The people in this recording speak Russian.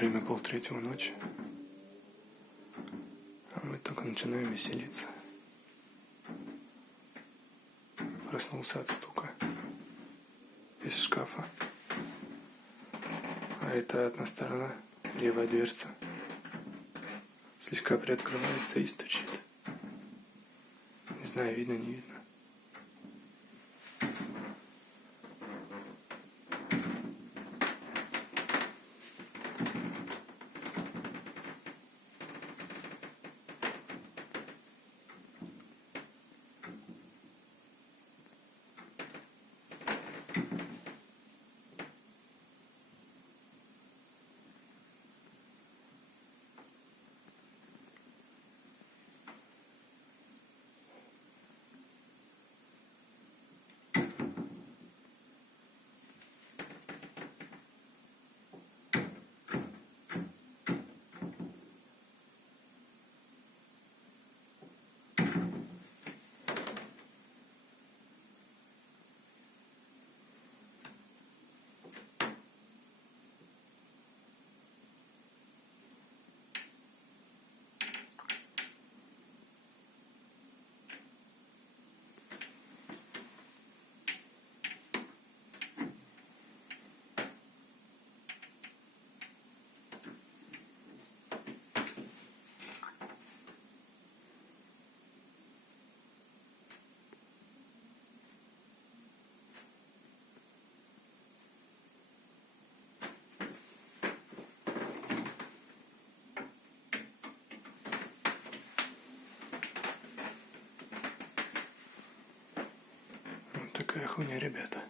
время 2:30 ночи, а мы только начинаем веселиться. Проснулся от стука из шкафа. А это одна сторона, левая дверца, слегка приоткрывается и стучит. Не знаю, видно, не видно. Вот такая хуйня, ребята.